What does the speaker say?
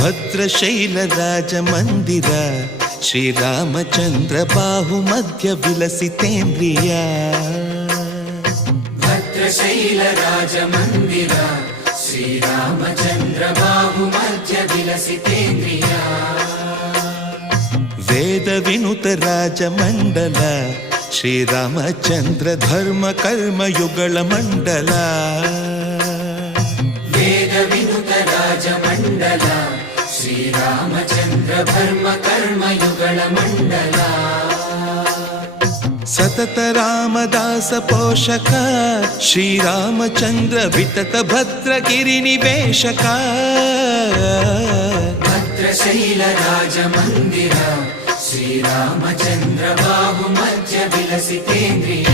ಭದ್ರಶೈಲ ರಾಜ ಮಂದಿರ ಶ್ರೀರಾಮಚಂದ್ರ ಬಾಹು ಮಧ್ಯ ವಿಲಸಿತೇಂದ್ರಿಯ. ಭದ್ರಶೈಲ ರಾಜ ಮಂದಿರ ಶ್ರೀರಾಮಚಂದ್ರ ಬಾಹು ಮಧ್ಯ ವಿಲಸಿತೇಂದ್ರಿಯ. ವೇದ ವಿನುತ ರಾಜ ಮಂಡಲ ಶ್ರೀರಾಮಚಂದ್ರ ಧರ್ಮ ಕರ್ಮ ಯುಗಳ ಮಂಡಲ. ವೇದ ವಿನುತ ರಾಜ ಮಂಡಲ ಶ್ರೀರಾಮಚಂದ್ರ ಧರ್ಮ ಕರ್ಮ ಯುಗಳ ಮಂಡಲ. ಸತತ ರಾಮದಾಸ ಪೋಷಕ ಶ್ರೀರಾಮಚಂದ್ರ ವಿತತ ಭದ್ರಗಿರಿ ನಿವೇಶಕ. ಭದ್ರಶೈಲ ರಾಜ ಮಂದಿರ ಶ್ರೀರಾಮಚಂದ್ರ ಬಾಹು ಮಧ್ಯ ವಿಲಸಿತೇಂದ್ರಿಯ.